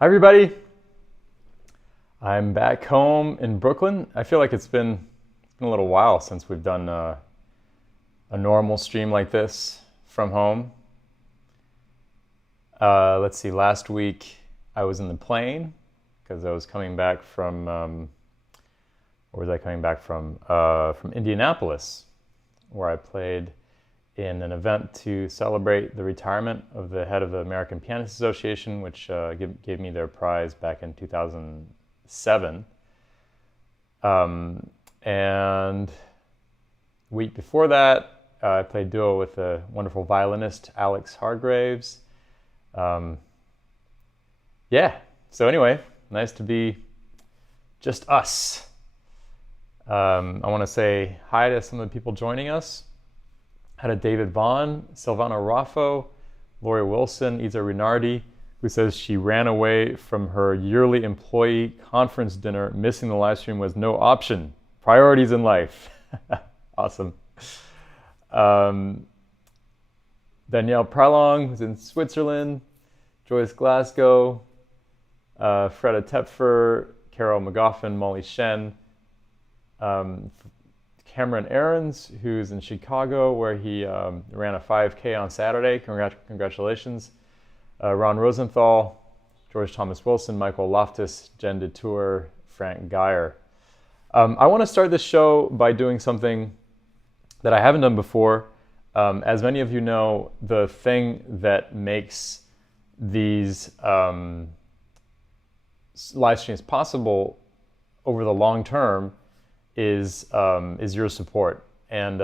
Hi everybody. I'm back home in Brooklyn. I feel like it's been a little while since we've done a normal stream like this from home. Let's see, last week I was in the plane because I was coming back from, where was I coming back from? From Indianapolis, where I played in an event to celebrate the retirement of the head of the American Pianist Association, which gave me their prize back in 2007. And the week before that, I played duo with the wonderful violinist Alex Hargraves. Yeah, so anyway, nice to be just us. I want to say hi to some of the people joining us. Hi to David Vaughn, Silvana Raffo, Lori Wilson, Isa Rinardi, who says she ran away from her yearly employee conference dinner. Missing the live stream was no option. Priorities in life. Awesome. Danielle Pralong, who's in Switzerland. Joyce Glasgow. Freda Tepfer. Carol McGoffin. Molly Shen. Cameron Aarons, who's in Chicago, where he ran a 5K on Saturday. Congratulations. Ron Rosenthal, George Thomas Wilson, Michael Loftus, Jen DeTour, Frank Geyer. I want to start this show by doing something that I haven't done before. As many of you know, the thing that makes these live streams possible over the long term is your support, and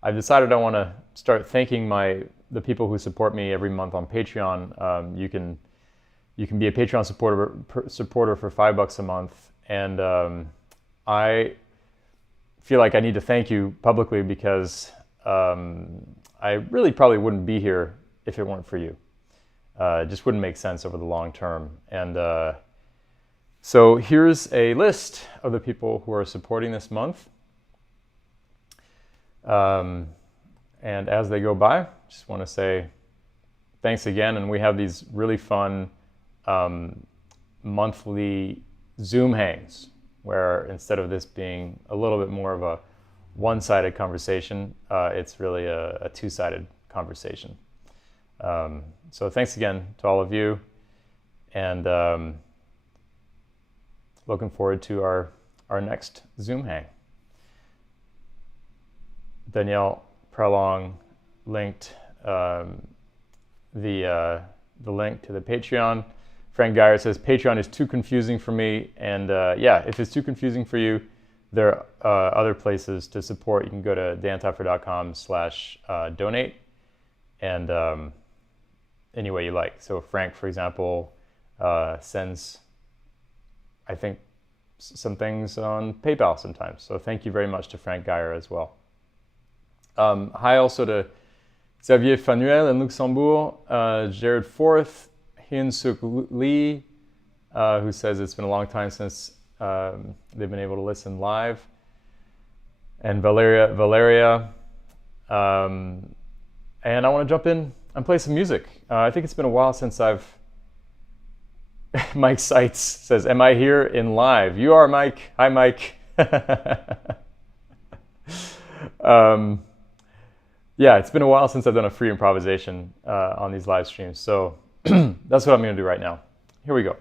I've decided I want to start thanking the people who support me every month on Patreon. You can be a Patreon supporter for $5 a month, and I feel like I need to thank you publicly because I really probably wouldn't be here if it weren't for you. It just wouldn't make sense over the long term, and so here's a list of the people who are supporting this month. And as they go by, just want to say thanks again. And we have these really fun monthly Zoom hangs where instead of this being a little bit more of a one-sided conversation, it's really a two-sided conversation. So thanks again to all of you. And looking forward to our next Zoom hang. Danielle Pralong linked the link to the Patreon. Frank Geyer says, Patreon is too confusing for me. And yeah, if it's too confusing for you, there are other places to support. You can go to dantepfer.com/donate and any way you like. So Frank, for example, sends, I think, some things on PayPal sometimes. So thank you very much to Frank Geyer as well. Hi also to Xavier Fanuel in Luxembourg, Jared Forth, Hyun Suk Lee, who says it's been a long time since they've been able to listen live, and Valeria. And I want to jump in and play some music. I think it's been a while since I've Mike Seitz says, am I here in live? You are, Mike. Hi, Mike. Yeah, it's been a while since I've done a free improvisation on these live streams. So that's what I'm going to do right now. Here we go.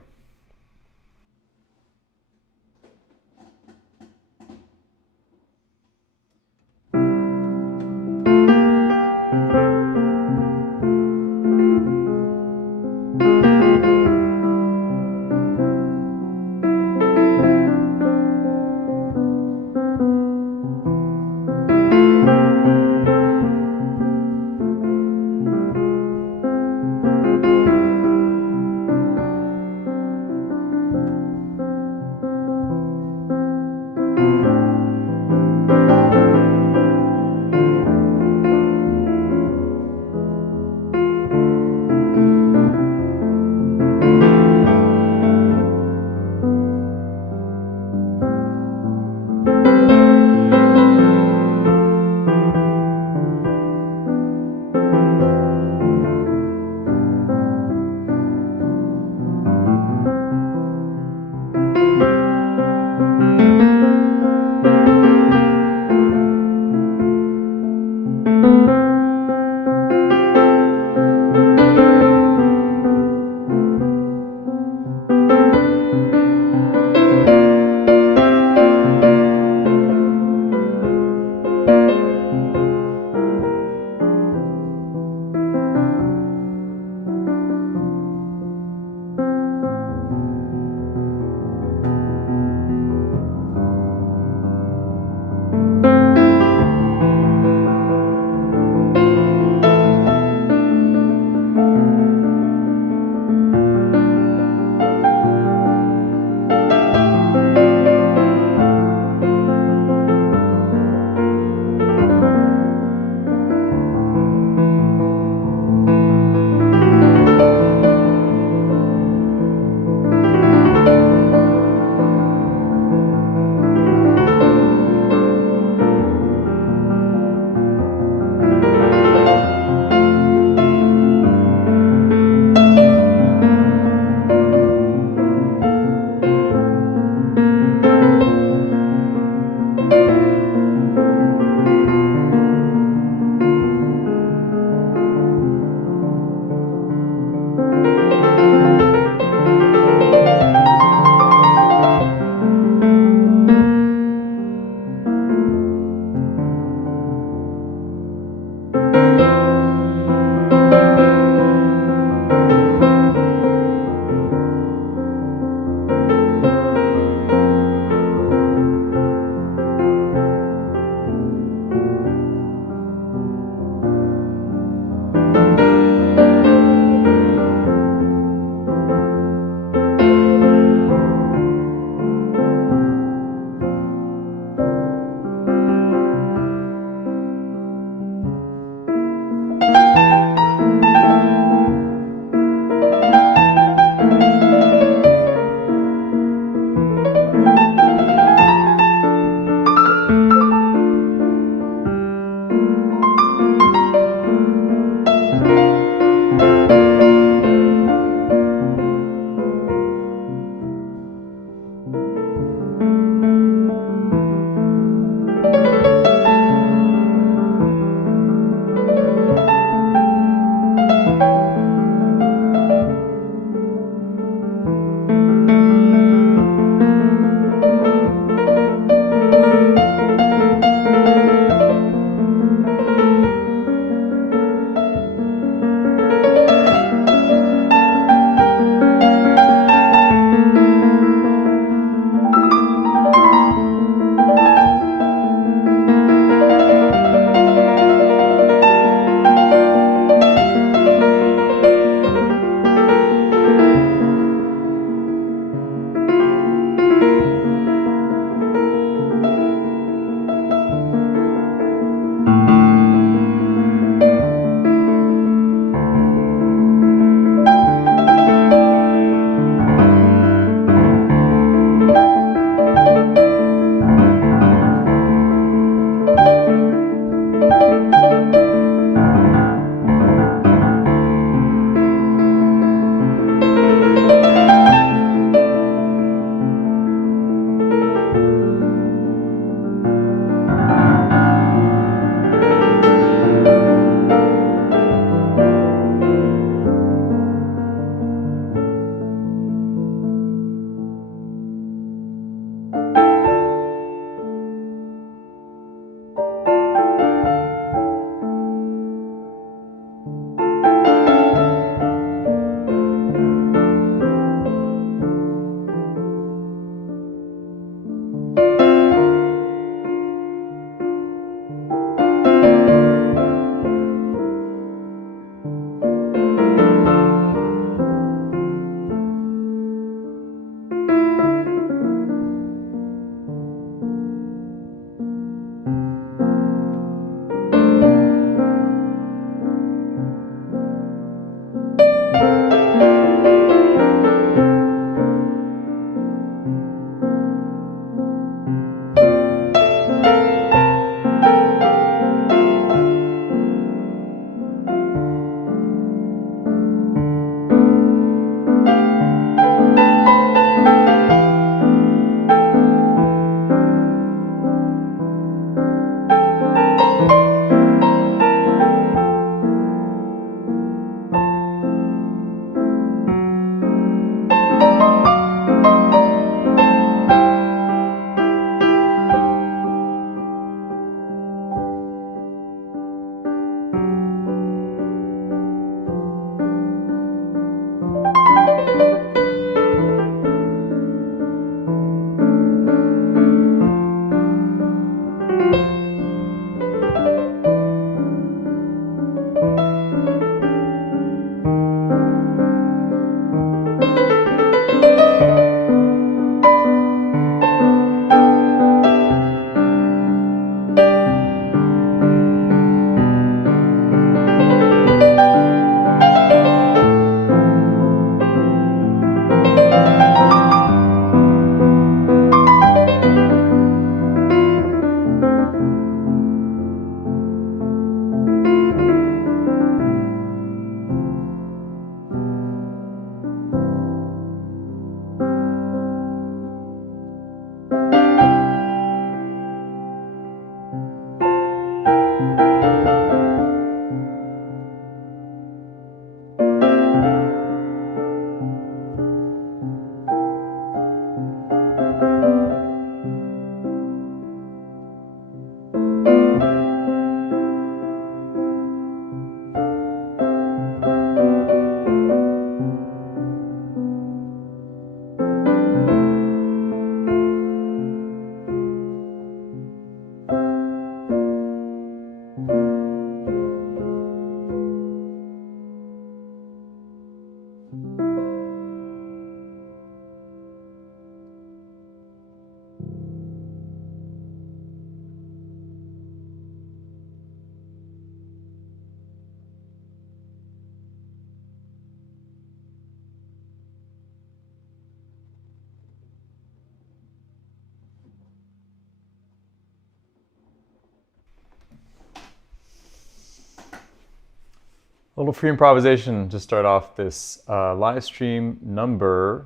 little free improvisation to start off this live stream number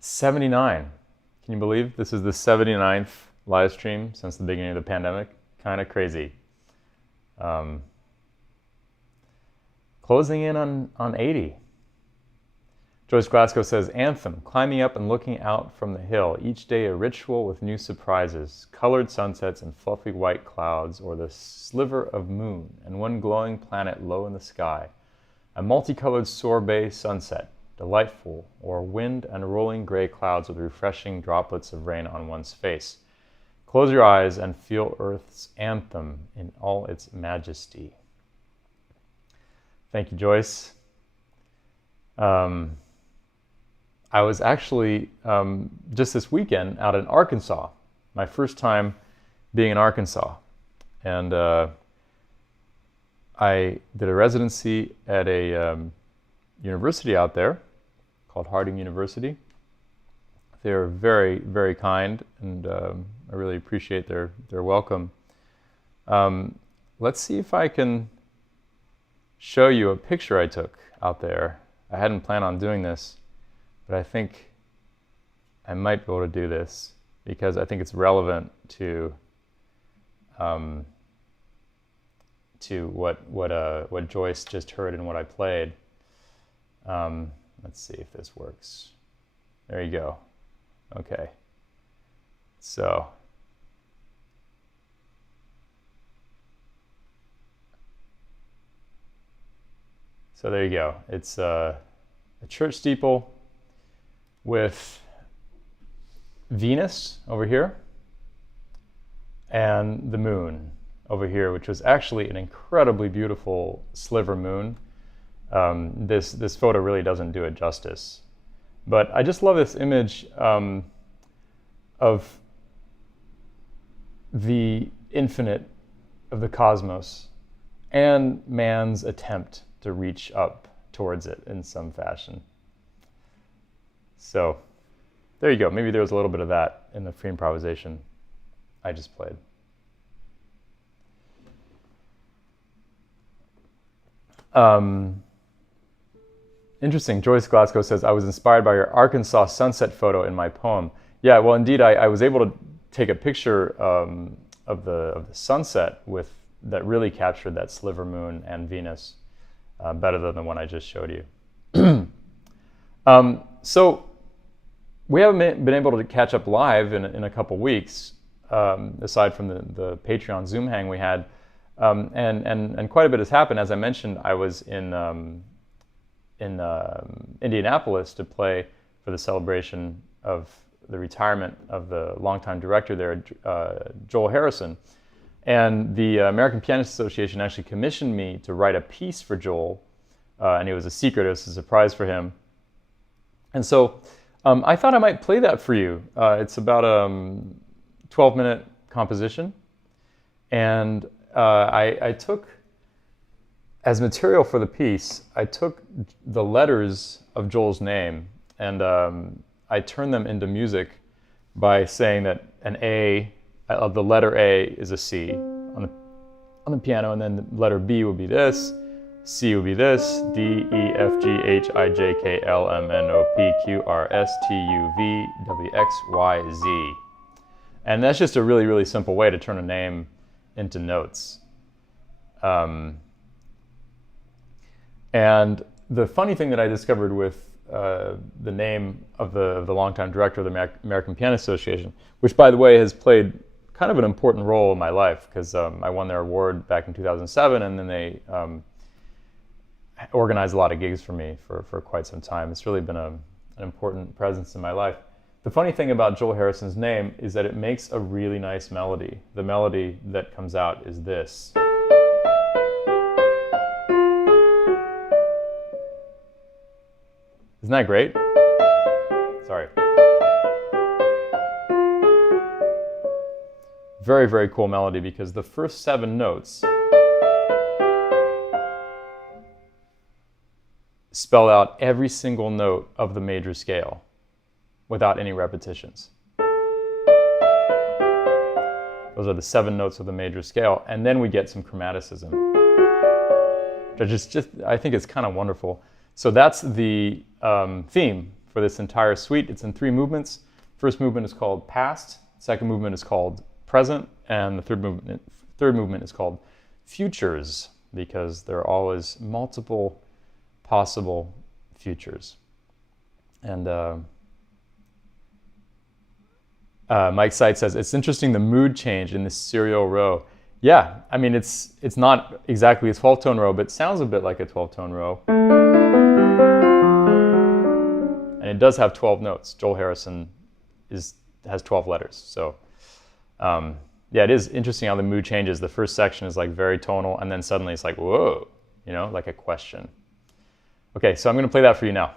79. Can you believe this is the 79th live stream since the beginning of the pandemic? Kind of crazy. Closing in on 80. Joyce Glasgow says, Anthem, climbing up and looking out from the hill, each day a ritual with new surprises, colored sunsets and fluffy white clouds, or the sliver of moon and one glowing planet low in the sky, a multicolored sorbet sunset, delightful, or wind and rolling gray clouds with refreshing droplets of rain on one's face. Close your eyes and feel Earth's anthem in all its majesty. Thank you, Joyce. I was actually just this weekend out in Arkansas, my first time being in Arkansas. And I did a residency at a university out there called Harding University. They're very, very kind, and I really appreciate their welcome. Let's see if I can show you a picture I took out there. I hadn't planned on doing this, but I think I might be able to do this because I think it's relevant to what Joyce just heard and what I played. Let's see if this works. There you go. Okay. So there you go. It's a church steeple with Venus over here and the moon over here, which was actually an incredibly beautiful sliver moon. This photo really doesn't do it justice. But I just love this image of the infinite of the cosmos and man's attempt to reach up towards it in some fashion. So there you go. Maybe there was a little bit of that in the free improvisation I just played. Interesting. Joyce Glasgow says, I was inspired by your Arkansas sunset photo in my poem. Yeah, well, indeed, I was able to take a picture of the sunset that really captured that sliver moon and Venus better than the one I just showed you. So we haven't been able to catch up live in a couple weeks, aside from the Patreon Zoom hang we had. And quite a bit has happened. As I mentioned, I was in Indianapolis to play for the celebration of the retirement of the longtime director there, Joel Harrison. And the American Pianist Association actually commissioned me to write a piece for Joel, and it was a secret, it was a surprise for him. And so I thought I might play that for you. It's about a 12-minute composition, and I took, as material for the piece, I took the letters of Joel's name and I turned them into music by saying that an A, the letter A is a C on the piano, and then the letter B would be this, C would be this, D, E, F, G, H, I, J, K, L, M, N, O, P, Q, R, S, T, U, V, W, X, Y, Z. And that's just a really, really simple way to turn a name into notes. And the funny thing that I discovered with the name of the longtime director of the American Pianist Association, which, by the way, has played kind of an important role in my life, because I won their award back in 2007, and then they organized a lot of gigs for me for quite some time. It's really been an important presence in my life. The funny thing about Joel Harrison's name is that it makes a really nice melody. The melody that comes out is this. Isn't that great? Sorry. Very, very cool melody, because the first 7 notes spell out every single note of the major scale without any repetitions. Those are the 7 notes of the major scale, and then we get some chromaticism. which I think it's kind of wonderful. So that's the theme for this entire suite. It's in 3 movements. First movement is called past, second movement is called present, and the third movement is called futures, because there are always multiple possible futures. And Mike Seitz says, it's interesting the mood change in this serial row. Yeah, I mean, it's not exactly a 12-tone row, but it sounds a bit like a 12-tone row. And it does have 12 notes. Joel Harrison has 12 letters. So yeah, it is interesting how the mood changes. The first section is like very tonal, and then suddenly it's like, whoa, you know, like a question. Okay, so I'm going to play that for you now.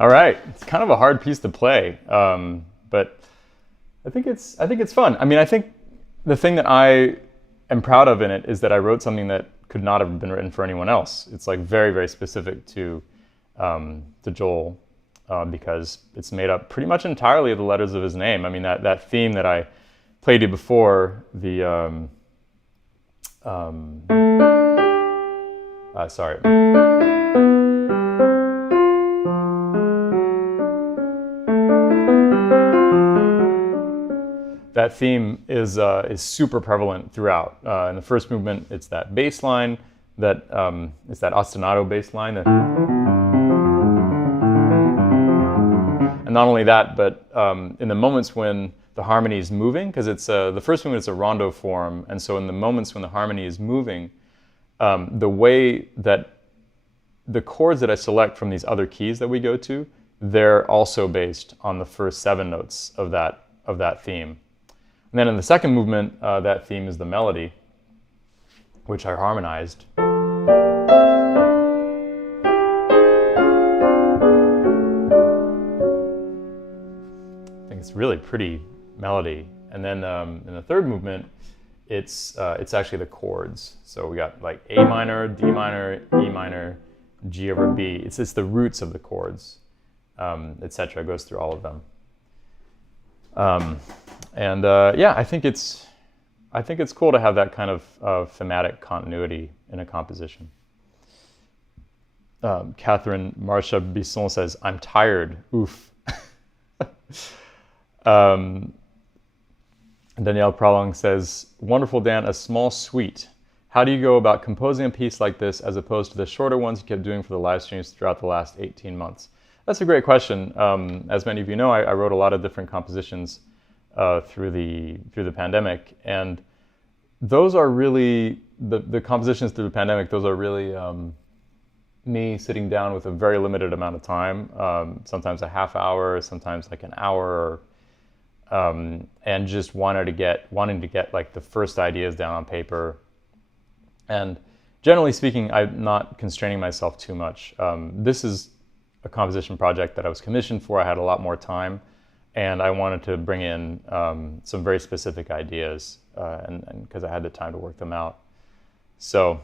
All right, it's kind of a hard piece to play, but I think it's fun. I mean, I think the thing that I am proud of in it is that I wrote something that could not have been written for anyone else. It's like very, very specific to Joel because it's made up pretty much entirely of the letters of his name. I mean, that theme that I played you before, the sorry. That theme is super prevalent throughout. In the first movement, it's that bass line, it's that ostinato bass line. And not only that, but in the moments when the harmony is moving, because it's the first movement is a rondo form, and so in the moments when the harmony is moving, the way that the chords that I select from these other keys that we go to, they're also based on the first 7 notes of that theme. And then in the second movement, that theme is the melody, which I harmonized. I think it's really pretty melody. And then in the third movement, it's actually the chords. So we got like A minor, D minor, E minor, G over B. It's the roots of the chords, etc. It goes through all of them. Yeah, I think it's cool to have that kind of thematic continuity in a composition. Catherine Marcia Bisson says, "I'm tired. Oof." Danielle Prolong says, "Wonderful, Dan. A small suite. How do you go about composing a piece like this as opposed to the shorter ones you kept doing for the live streams throughout the last 18 months?" That's a great question. As many of you know, I wrote a lot of different compositions through the pandemic, and those are really the compositions through the pandemic. Those are really me sitting down with a very limited amount of time, sometimes a half hour, sometimes like an hour, and just wanting to get like the first ideas down on paper. And generally speaking, I'm not constraining myself too much. This is a composition project that I was commissioned for. I had a lot more time, and I wanted to bring in some very specific ideas, and because I had the time to work them out. So,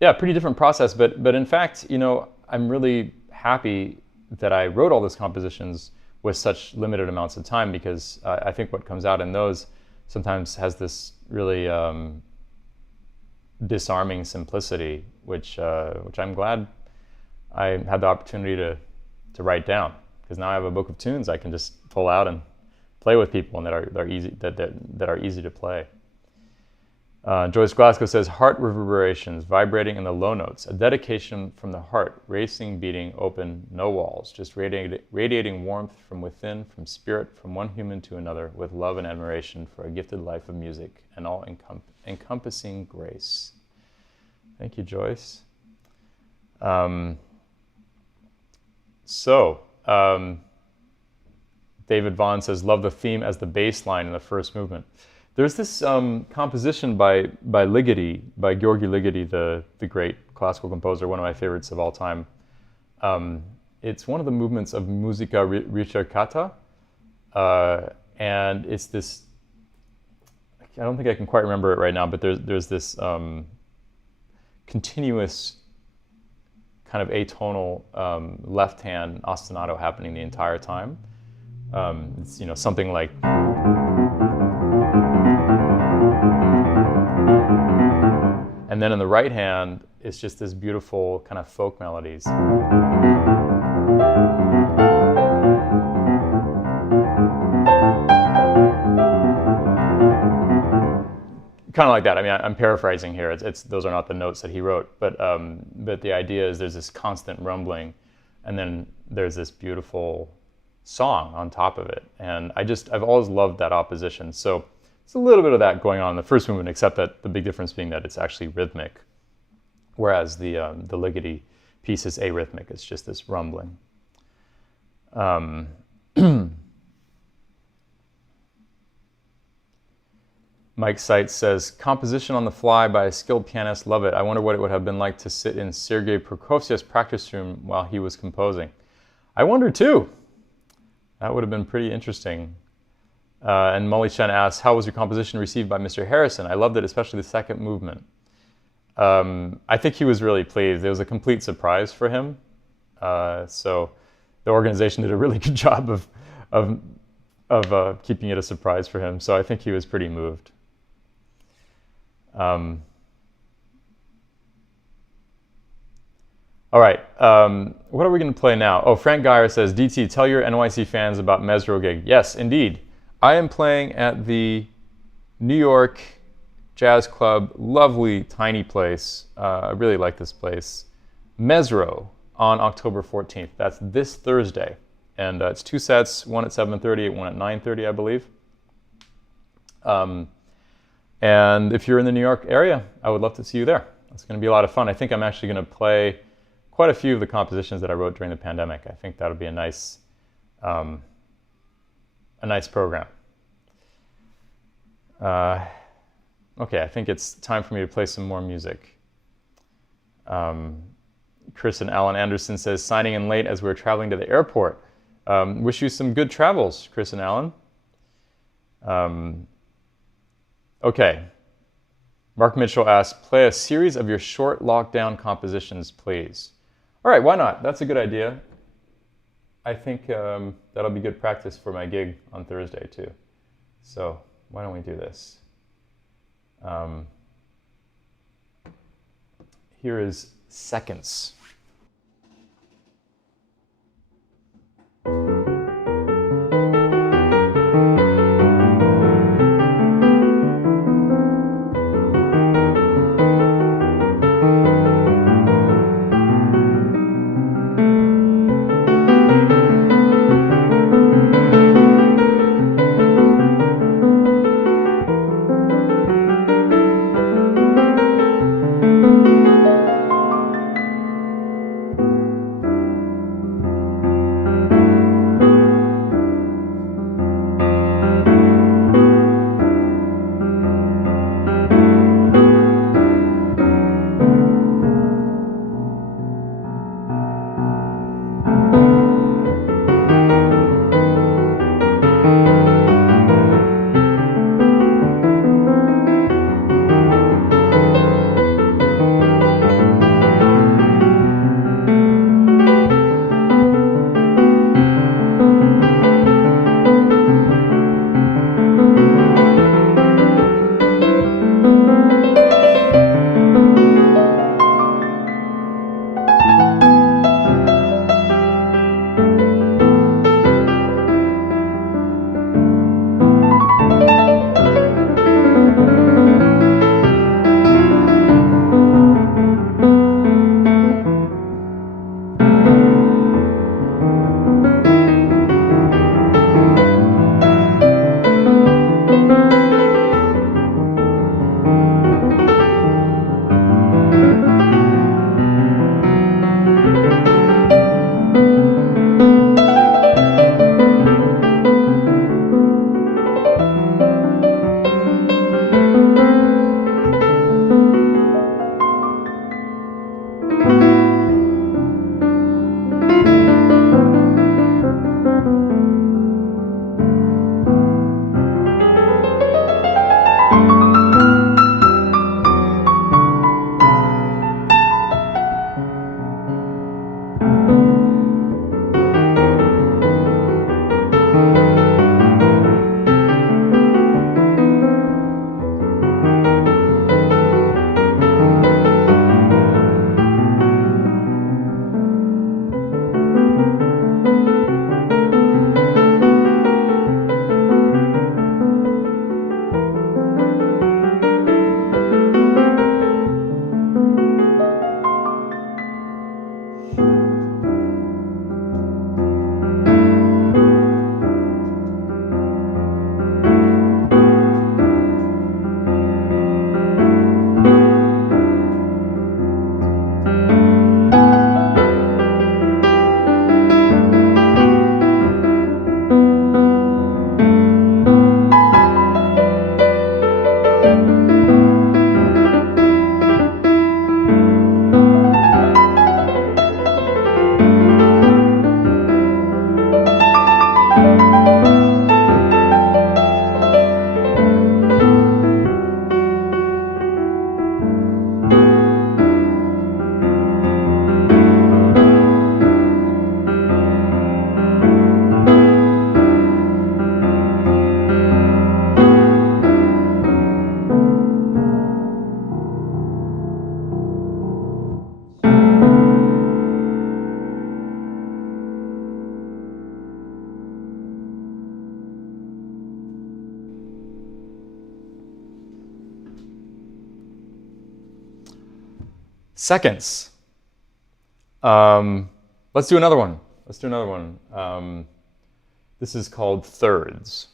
yeah, pretty different process. But in fact, you know, I'm really happy that I wrote all those compositions with such limited amounts of time, because I think what comes out in those sometimes has this really disarming simplicity, which I'm glad I had the opportunity to write down, because now I have a book of tunes I can just pull out and play with people, and that are easy to play. Joyce Glasgow says, "Heart reverberations vibrating in the low notes, a dedication from the heart, racing, beating, open, no walls, just radiating warmth from within, from spirit, from one human to another, with love and admiration for a gifted life of music and all encompassing grace." Thank you, Joyce. David Vaughn says, "Love the theme as the bass line in the first movement." There's this composition by Ligeti, by Georgi Ligeti, the great classical composer, one of my favorites of all time. It's one of the movements of Musica Ricercata, and it's this, I don't think I can quite remember it right now, but there's this continuous kind of atonal left-hand ostinato happening the entire time. It's, you know, something like, and then in the right hand, it's just this beautiful kind of folk melodies. Kind of like that. I mean, I'm paraphrasing here. Those are not the notes that he wrote, but the idea is there's this constant rumbling, and then there's this beautiful song on top of it. And I've always loved that opposition. So it's a little bit of that going on in the first movement, except that the big difference being that it's actually rhythmic, whereas the Ligeti piece is arrhythmic. It's just this rumbling. Mike Seitz says, "Composition on the fly by a skilled pianist, love it. I wonder what it would have been like to sit in Sergei Prokofiev's practice room while he was composing." I wonder too. That would have been pretty interesting. And Molly Chen asks, how was your composition received by Mr. Harrison? I loved it, especially the second movement. I think he was really pleased. It was a complete surprise for him. So the organization did a really good job of keeping it a surprise for him. So I think he was pretty moved. All right, what are we going to play now? Oh, Frank Geyer says, DT, tell your NYC fans about Mesro gig. Yes, indeed. I am playing at the New York Jazz Club, lovely, tiny place. I really like this place. Mesro on October 14th. That's this Thursday. And it's 2 sets, one at 7:30 and one at 9:30, I believe. And if you're in the New York area, I would love to see you there. It's going to be a lot of fun. I think I'm actually going to play quite a few of the compositions that I wrote during the pandemic. I think that'll be a nice program. Okay, I think it's time for me to play some more music. Chris and Alan Anderson says, signing in late as we're traveling to the airport. Wish you some good travels, Chris and Alan. Okay. Mark Mitchell asks, play a series of your short lockdown compositions, please. All right, why not? That's a good idea. I think that'll be good practice for my gig on Thursday, too. So why don't we do this? Here is Seconds. Seconds. Let's do another one. This is called thirds.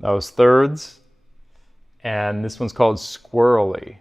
That was thirds. And this one's called squirrely.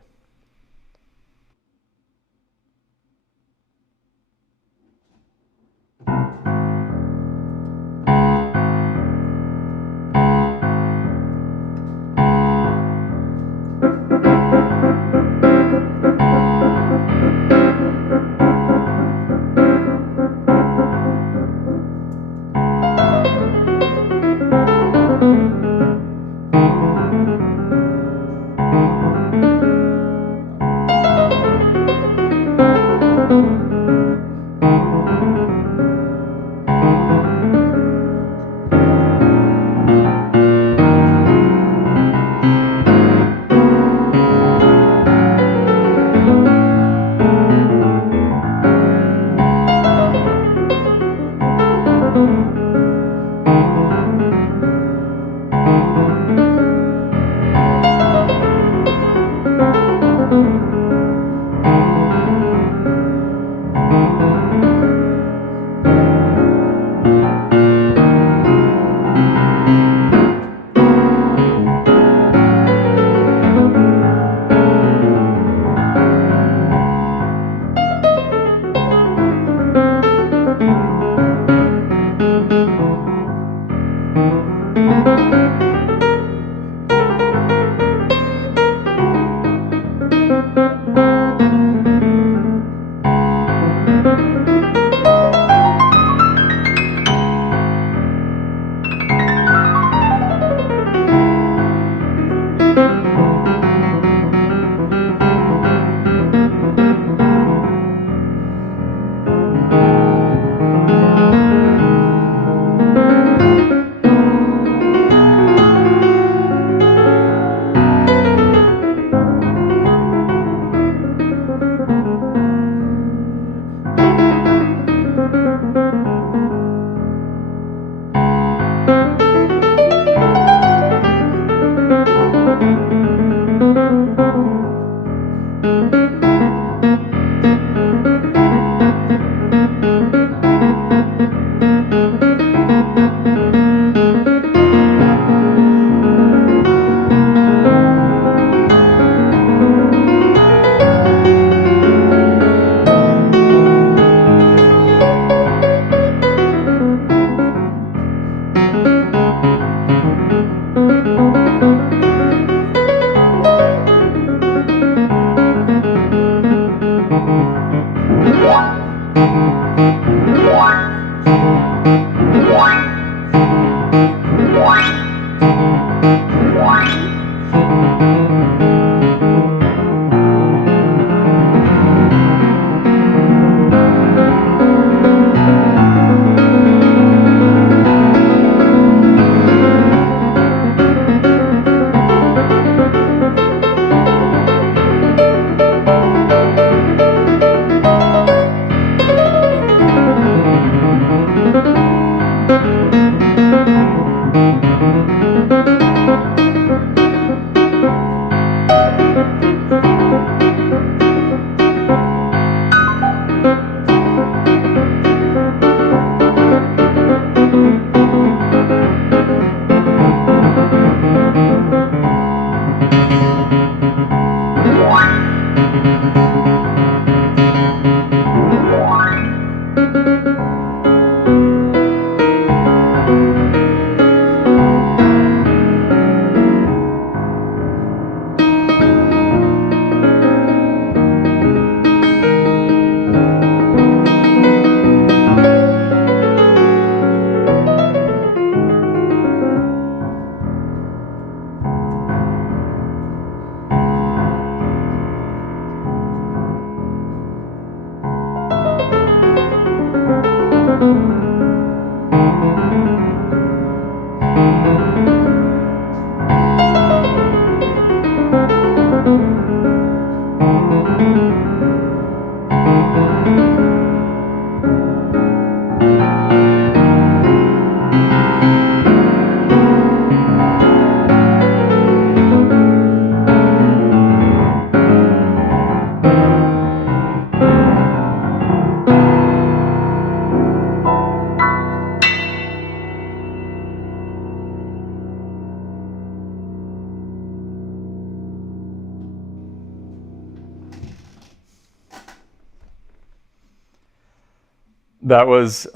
That was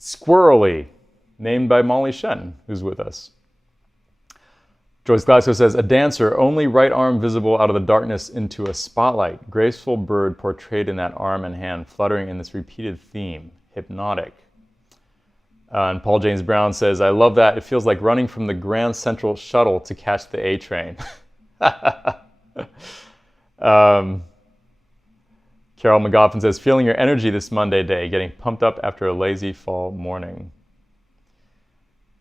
Squirrely, named by Molly Shen, who's with us. Joyce Glasgow says, a dancer, only right arm visible out of the darkness into a spotlight. Graceful bird portrayed in that arm and hand, fluttering in this repeated theme. Hypnotic. And Paul James Brown says, I love that. It feels like running from the Grand Central Shuttle to catch the A train. Carol McGoffin says, feeling your energy this Monday day, getting pumped up after a lazy fall morning.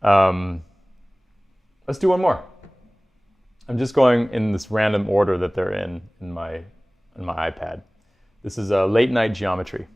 Let's do one more. I'm just going in this random order that they're in my iPad. This is Late Night Geometry.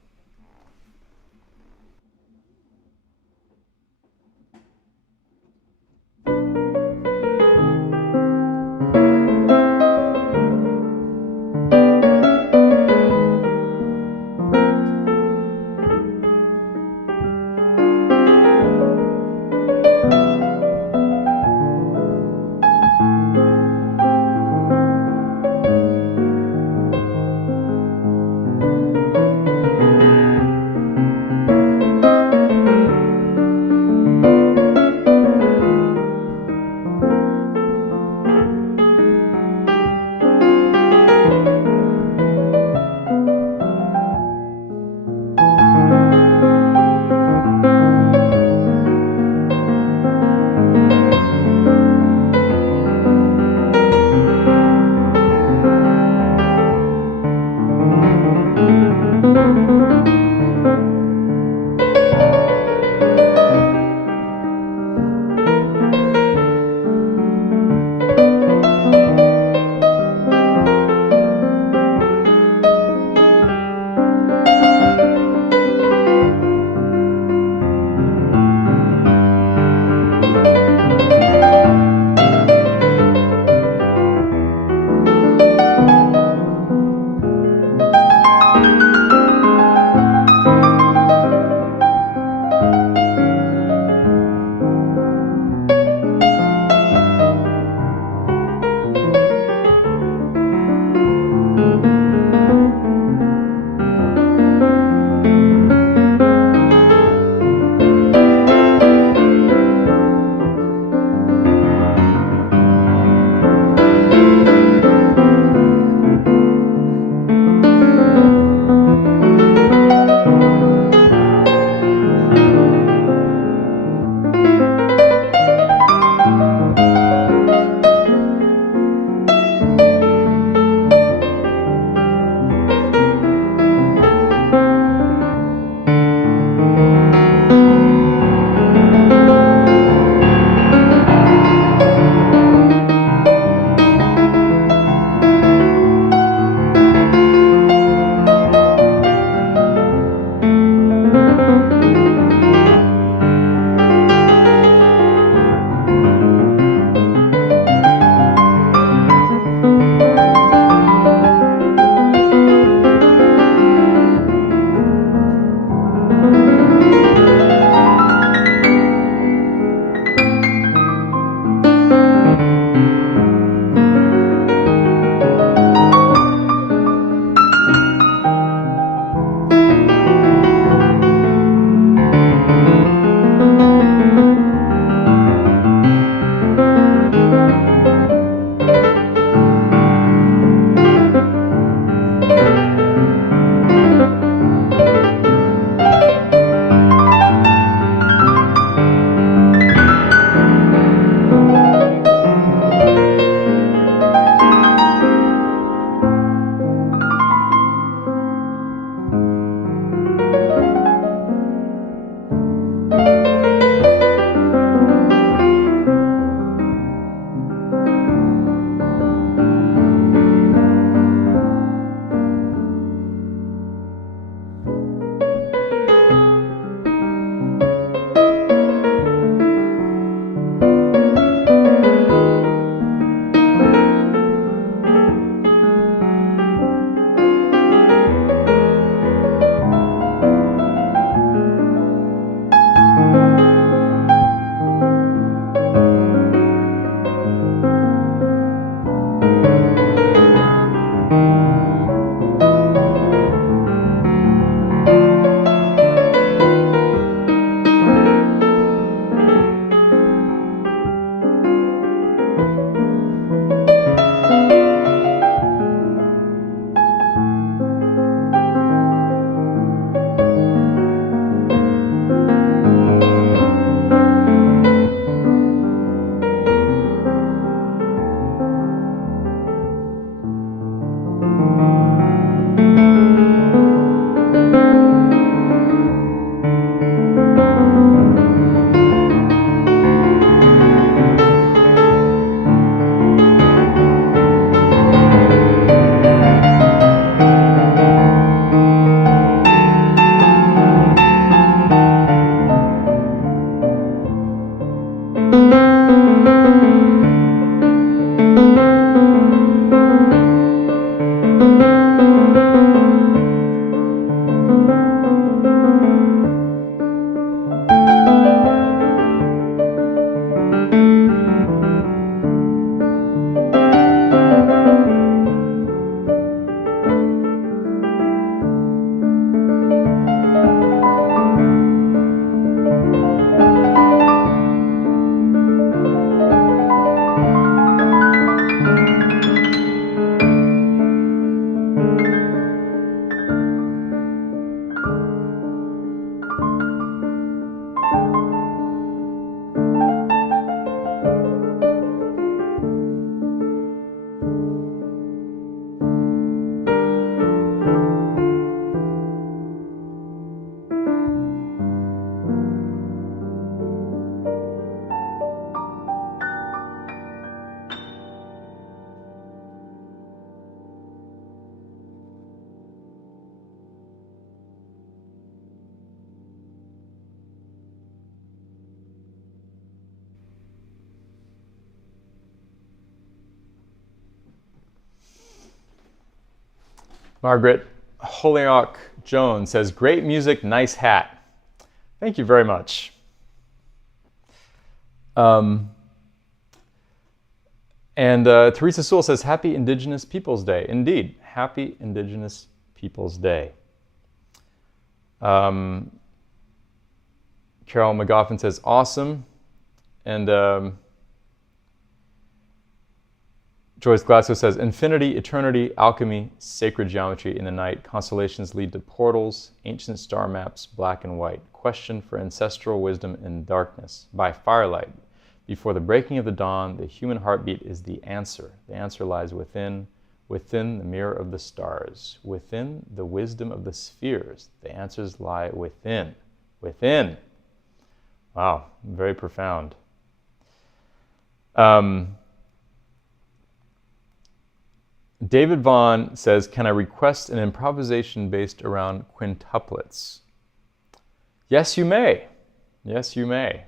Margaret Holyoke Jones says, great music, nice hat. Thank you very much. Teresa Sewell says, happy Indigenous Peoples Day. Indeed, happy Indigenous Peoples Day. Carol McGoffin says, awesome. And Joyce Glasgow says, infinity, eternity, alchemy, sacred geometry in the night. Constellations lead to portals, ancient star maps, black and white. Question for ancestral wisdom in darkness. By firelight, before the breaking of the dawn, the human heartbeat is the answer. The answer lies within the mirror of the stars, within the wisdom of the spheres. The answers lie within. Within. Wow, very profound. David Vaughn says, can I request an improvisation based around quintuplets? Yes, you may. Yes, you may.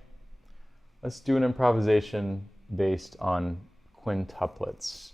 Let's do an improvisation based on quintuplets.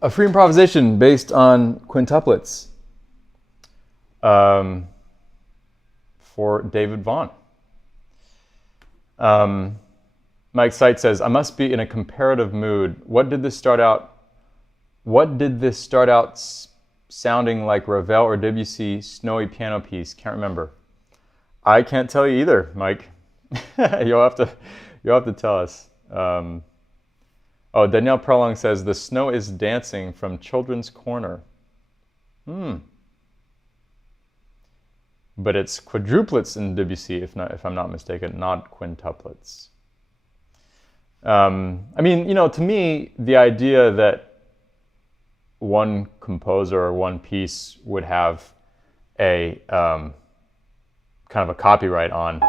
A free improvisation based on quintuplets for David Vaughn. Mike Sight says, I must be in a comparative mood. What did this start out sounding like Ravel or Debussy snowy piano piece? Can't remember. I can't tell you either, Mike. You'll have to tell us. Oh, Danielle Perlong says, the snow is dancing from Children's Corner. But it's quadruplets in Debussy, if I'm not mistaken, not quintuplets. I mean, to me, the idea that one composer or one piece would have a kind of a copyright on,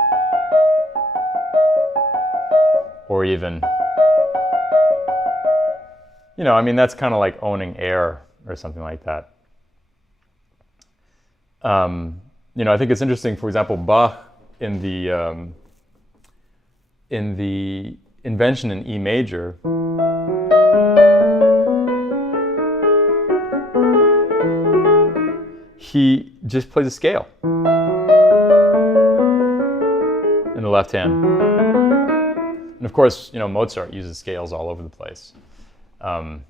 or even, I mean, that's kind of like owning air or something like that. I think it's interesting, for example, Bach in the Invention in E major, he just plays a scale in the left hand. And of course, Mozart uses scales all over the place. And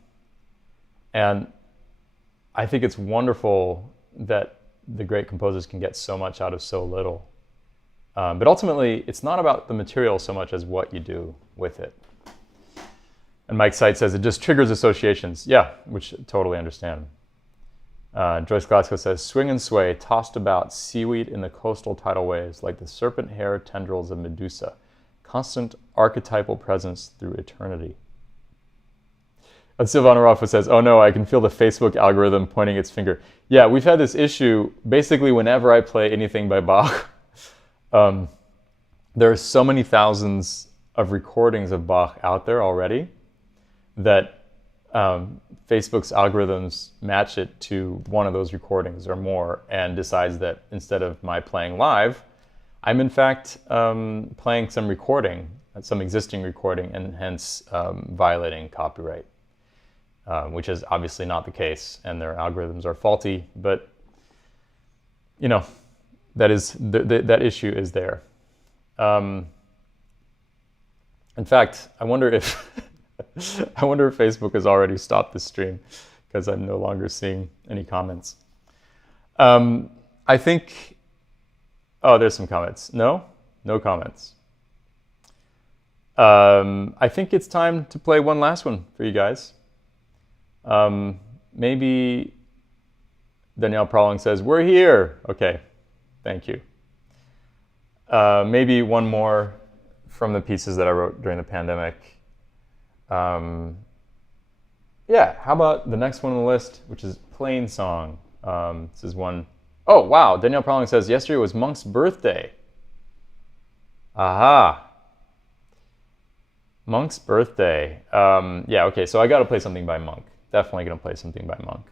I think it's wonderful that the great composers can get so much out of so little. But ultimately, it's not about the material so much as what you do with it. And Mike Sight says it just triggers associations. Yeah, which I totally understand. Joyce Glasgow says, swing and sway, tossed about seaweed in the coastal tidal waves, like the serpent hair tendrils of Medusa, constant archetypal presence through eternity. And Silvana Rafa says, oh no, I can feel the Facebook algorithm pointing its finger. Yeah, we've had this issue basically whenever I play anything by Bach. There are so many thousands of recordings of Bach out there already that Facebook's algorithms match it to one of those recordings or more and decides that instead of my playing live, I'm in fact playing some recording, some existing recording, and hence violating copyright. Which is obviously not the case, and their algorithms are faulty, but that issue is there. In fact, I wonder if Facebook has already stopped this stream because I'm no longer seeing any comments. I think, there's some comments. No comments. I think it's time to play one last one for you guys. Maybe Danielle Prolong says, we're here. Okay, thank you. Maybe one more from the pieces that I wrote during the pandemic. Yeah, how about the next one on the list, which is Plain Song. This is one. Oh, wow, Danielle Prolong says, yesterday was Monk's birthday. Aha. Monk's birthday. Yeah, okay, so I got to play something by Monk. Definitely going to play something by Monk.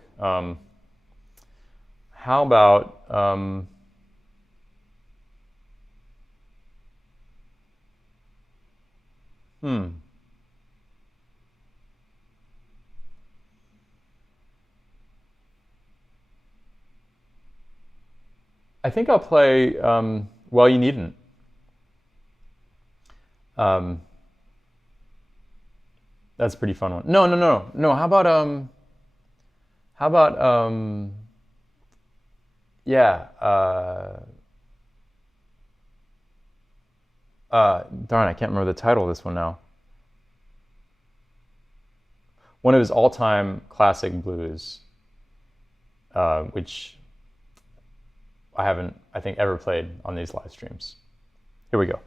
How about... I think I'll play Well, You Needn't. That's a pretty fun one. No. How about darn, I can't remember the title of this one now. One of his all-time classic blues, which I haven't, I think, ever played on these live streams. Here we go.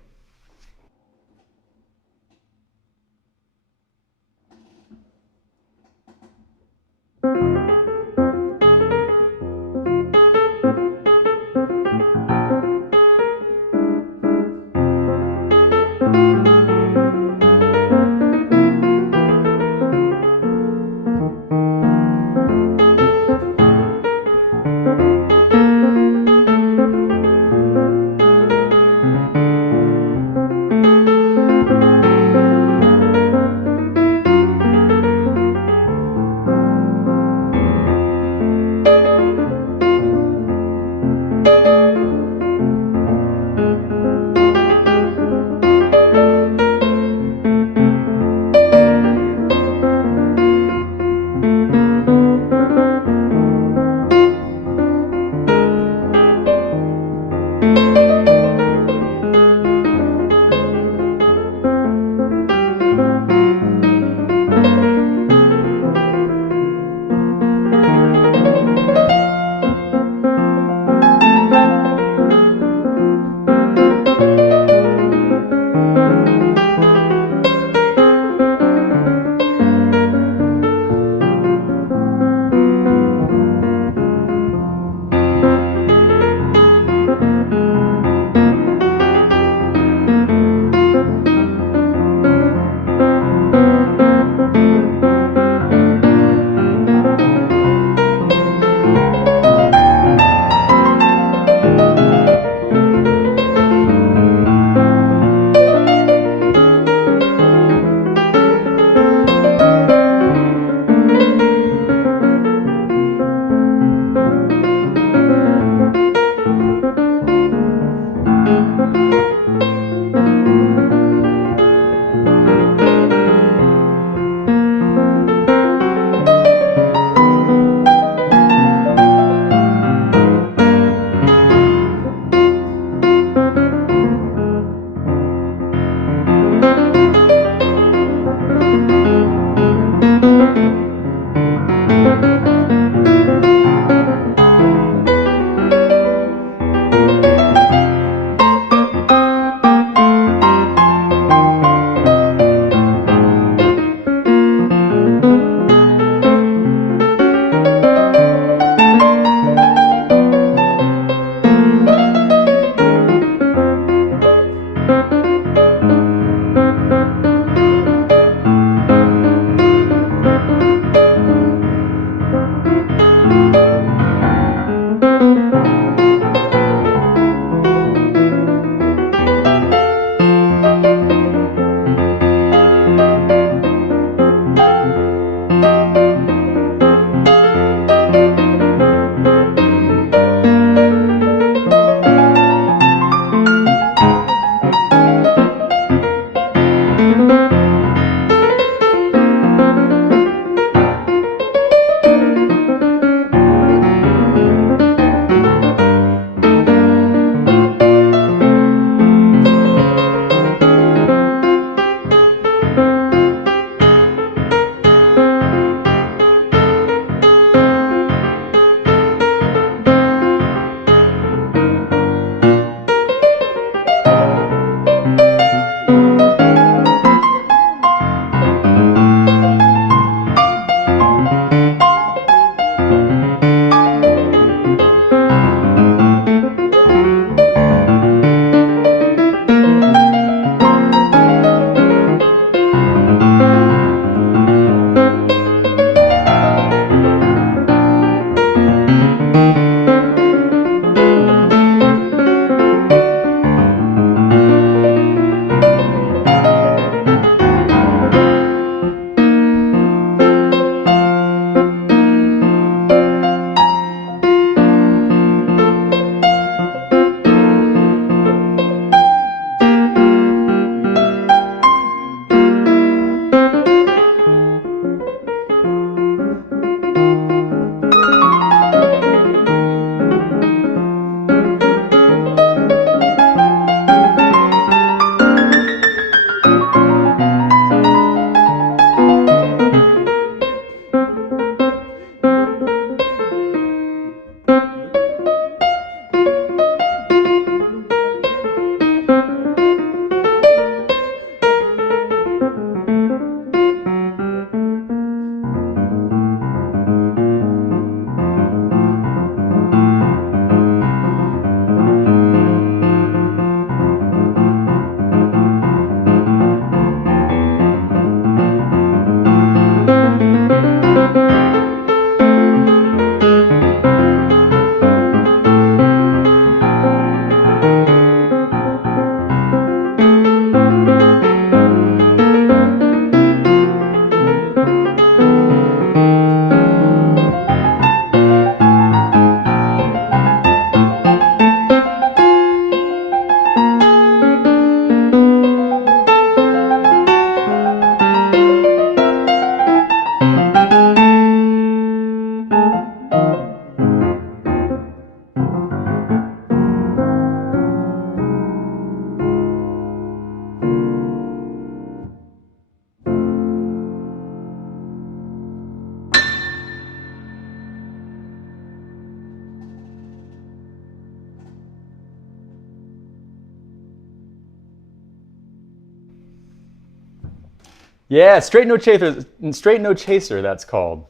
Yeah, Straight No Chaser, that's called.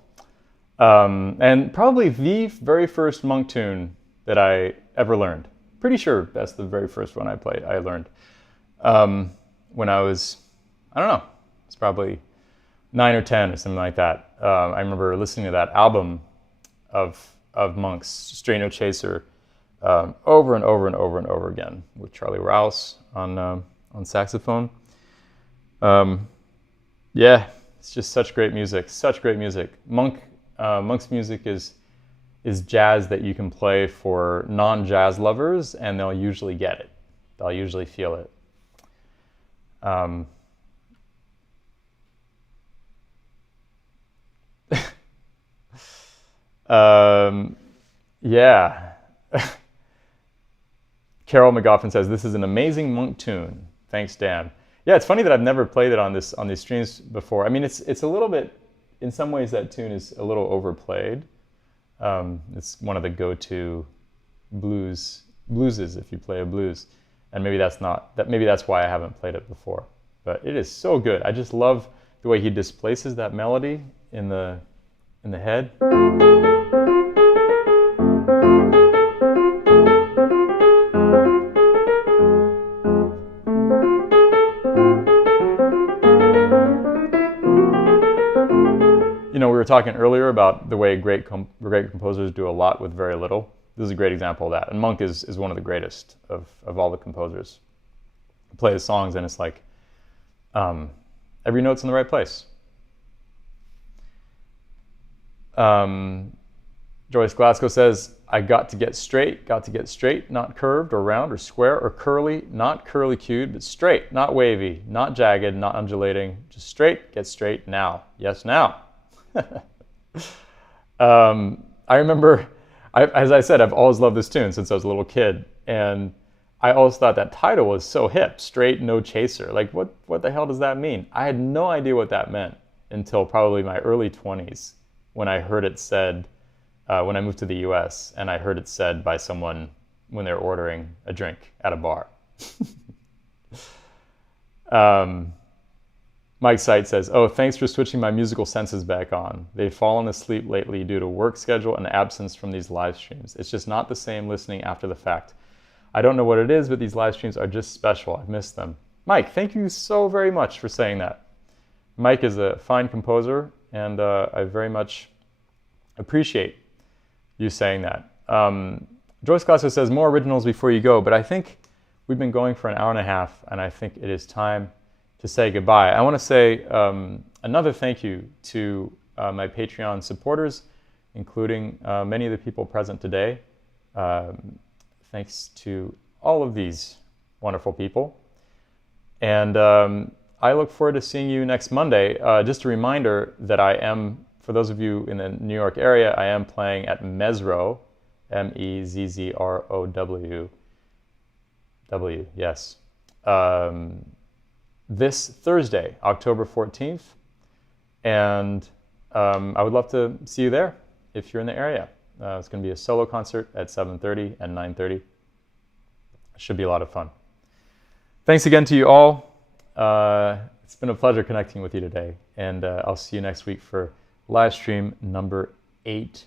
And probably the very first monk tune that I ever learned. Pretty sure that's the very first one I learned. When I was, I don't know, it's probably 9 or 10 or something like that. I remember listening to that album of Monk's, Straight No Chaser, over and over and over and over again, with Charlie Rouse on saxophone. Yeah, it's just such great music. Such great music. Monk's music is jazz that you can play for non-jazz lovers, and they'll usually get it. They'll usually feel it. Yeah. Carol McGoffin says, this is an amazing Monk tune. Thanks, Dan. Yeah, it's funny that I've never played it on these streams before. I mean, it's a little bit, in some ways that tune is a little overplayed. It's one of the go-to blueses if you play a blues. And maybe that's why I haven't played it before. But it is so good. I just love the way he displaces that melody in the head. You know, we were talking earlier about the way great composers do a lot with very little. This is a great example of that. And Monk is one of the greatest of all the composers. You play his songs and it's like every note's in the right place. Joyce Glasgow says, I got to get straight, not curved or round or square or curly, not curly-cued, but straight, not wavy, not jagged, not undulating, just straight, get straight now. Yes, now. I remember, as I said, I've always loved this tune since I was a little kid, and I always thought that title was so hip, Straight No Chaser. Like, what the hell does that mean? I had no idea what that meant until probably my early 20s when I heard it said, when I moved to the US, and I heard it said by someone when they're ordering a drink at a bar. Mike Sight says, oh, thanks for switching my musical senses back on. They've fallen asleep lately due to work schedule and absence from these live streams. It's just not the same listening after the fact. I don't know what it is, but these live streams are just special. I've missed them. Mike, thank you so very much for saying that. Mike is a fine composer, and I very much appreciate you saying that. Joyce Glasser says, more originals before you go, but I think we've been going for an hour and a half, and I think it is time to say goodbye. I want to say another thank you to my Patreon supporters, including many of the people present today. Thanks to all of these wonderful people. And I look forward to seeing you next Monday. Just a reminder that I am, for those of you in the New York area, I am playing at Mezzrow, Mezzrow, yes. This Thursday, October 14th. And I would love to see you there if you're in the area. It's going to be a solo concert at 7:30 and 9:30. It should be a lot of fun. Thanks again to you all. It's been a pleasure connecting with you today. And I'll see you next week for live stream number 80.